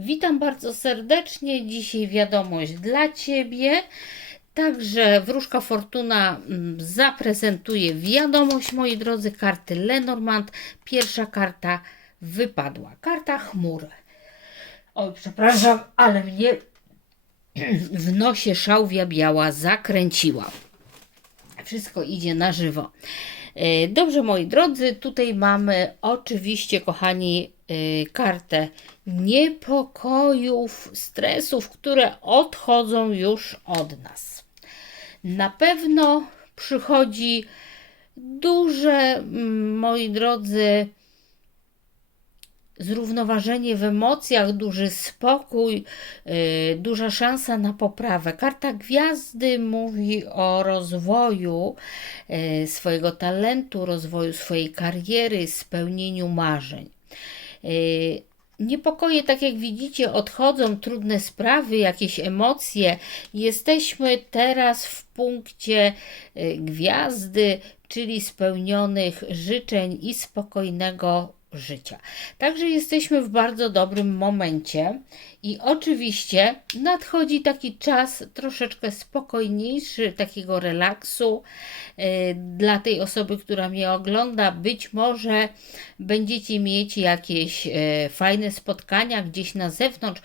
Witam bardzo serdecznie. Dzisiaj wiadomość dla Ciebie. Także Wróżka Fortuna mm, zaprezentuje wiadomość, moi drodzy, karty Lenormand. Pierwsza karta wypadła. Karta chmur. Oj, przepraszam, ale mnie w nosie szałwia biała zakręciła. Wszystko idzie na żywo. E, Dobrze, moi drodzy, tutaj mamy oczywiście, kochani, e, kartę niepokojów, stresów, które odchodzą już od nas. Na pewno przychodzi duże, moi drodzy, zrównoważenie w emocjach, duży spokój, yy, duża szansa na poprawę. Karta gwiazdy mówi o rozwoju yy, swojego talentu, rozwoju swojej kariery, spełnieniu marzeń. Yy, Niepokoje, tak jak widzicie, odchodzą, trudne sprawy, jakieś emocje. Jesteśmy teraz w punkcie y, gwiazdy, czyli spełnionych życzeń i spokojnego życia. Także jesteśmy w bardzo dobrym momencie i oczywiście nadchodzi taki czas troszeczkę spokojniejszy, takiego relaksu yy, dla tej osoby, która mnie ogląda. Być może będziecie mieć jakieś yy, fajne spotkania gdzieś na zewnątrz.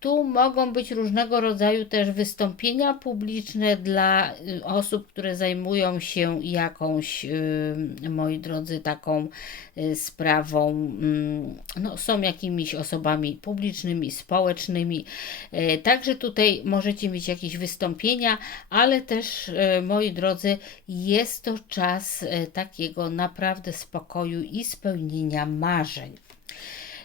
Tu mogą być różnego rodzaju też wystąpienia publiczne dla y, osób, które zajmują się jakąś, y, moi drodzy, taką y, sprawą, mm, no, są jakimiś osobami publicznymi, społecznymi. Także tutaj możecie mieć jakieś wystąpienia, ale też, moi drodzy, jest to czas takiego naprawdę spokoju i spełnienia marzeń.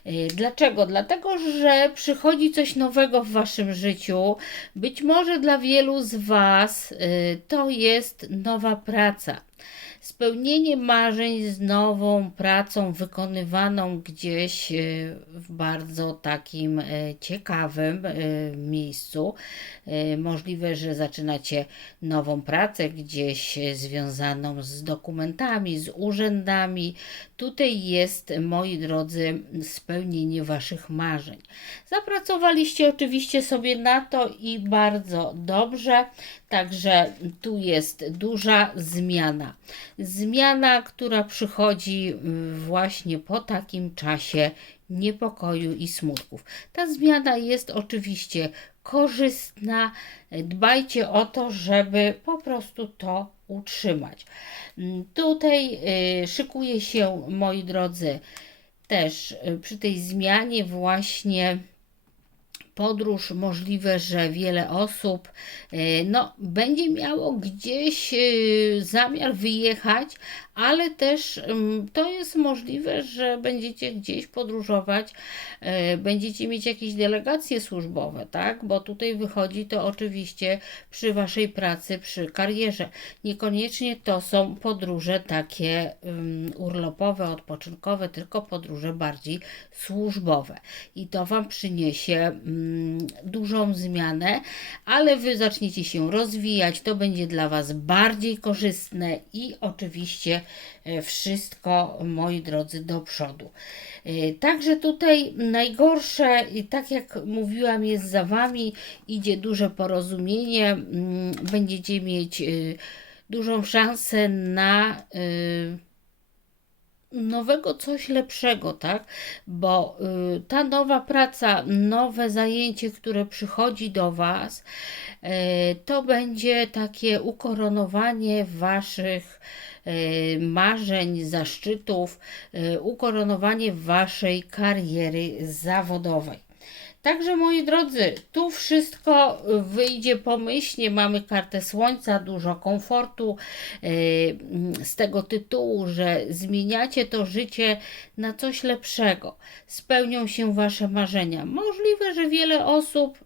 Y, Dlaczego? Dlatego, że przychodzi coś nowego w waszym życiu. Być może dla wielu z was y, to jest nowa praca. Spełnienie marzeń z nową pracą wykonywaną gdzieś y, w bardzo takim e, ciekawym e, miejscu. E, Możliwe, że zaczynacie nową pracę gdzieś e, związaną z dokumentami, z urzędami. Tutaj jest, moi drodzy, spełnienie waszych marzeń. Zapracowaliście oczywiście sobie na to i bardzo dobrze. Także tu jest duża zmiana. Zmiana, która przychodzi mm, właśnie po takim czasie niepokoju i smutków. Ta zmiana jest oczywiście korzystna. Dbajcie o to, żeby po prostu to utrzymać. Mm, Tutaj y, szykuje się, moi drodzy, też y, przy tej zmianie właśnie podróż. Możliwe, że wiele osób e, no, będzie miało gdzieś e, zamiar wyjechać, ale też mm, to jest możliwe, że będziecie gdzieś podróżować, e, będziecie mieć jakieś delegacje służbowe, tak? Bo tutaj wychodzi to oczywiście przy waszej pracy, przy karierze. Niekoniecznie to są podróże takie um, urlopowe, odpoczynkowe, tylko podróże bardziej służbowe. I to wam przyniesie mm, dużą zmianę, ale wy zaczniecie się rozwijać, to będzie dla was bardziej korzystne i oczywiście e, wszystko, moi drodzy, do przodu. E, Także tutaj najgorsze, tak jak mówiłam, jest za wami, idzie duże porozumienie, mm, będziecie mieć e, dużą szansę na nowego coś lepszego, tak? Bo y, ta nowa praca, nowe zajęcie, które przychodzi do Was, y, to będzie takie ukoronowanie Waszych y, marzeń, zaszczytów, y, ukoronowanie Waszej kariery zawodowej. Także moi drodzy, tu wszystko wyjdzie pomyślnie. Mamy kartę słońca, dużo komfortu yy, z tego tytułu, że zmieniacie to życie na coś lepszego. Spełnią się wasze marzenia. Możliwe, że wiele osób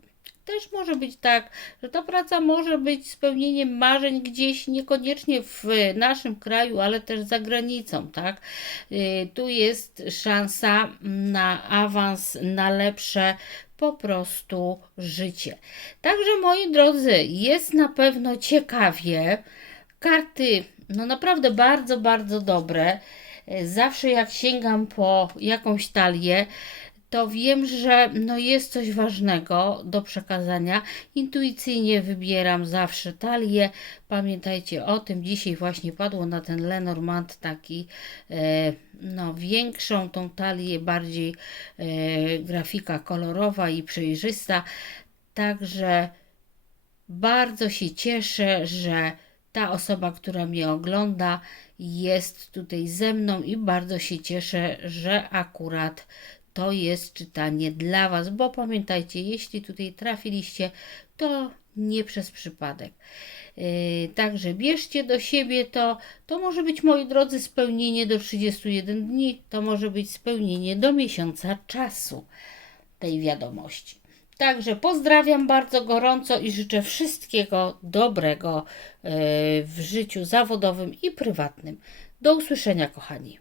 też może być tak, że ta praca może być spełnieniem marzeń gdzieś niekoniecznie w naszym kraju, ale też za granicą, tak? Yy, Tu jest szansa na awans, na lepsze po prostu życie. Także moi drodzy, jest na pewno ciekawie. Karty, no naprawdę bardzo, bardzo dobre. Zawsze jak sięgam po jakąś talię, to wiem, że no jest coś ważnego do przekazania. Intuicyjnie wybieram zawsze talię. Pamiętajcie o tym. Dzisiaj właśnie padło na ten Lenormand taki, e, no większą tą talię, bardziej e, grafika kolorowa i przejrzysta. Także bardzo się cieszę, że ta osoba, która mnie ogląda, jest tutaj ze mną i bardzo się cieszę, że akurat to jest czytanie dla Was, bo pamiętajcie, jeśli tutaj trafiliście, to nie przez przypadek. Yy, Także bierzcie do siebie to. To może być, moi drodzy, spełnienie do 31 dni, to może być spełnienie do miesiąca czasu tej wiadomości. Także pozdrawiam bardzo gorąco i życzę wszystkiego dobrego e, w życiu zawodowym i prywatnym. Do usłyszenia, kochani.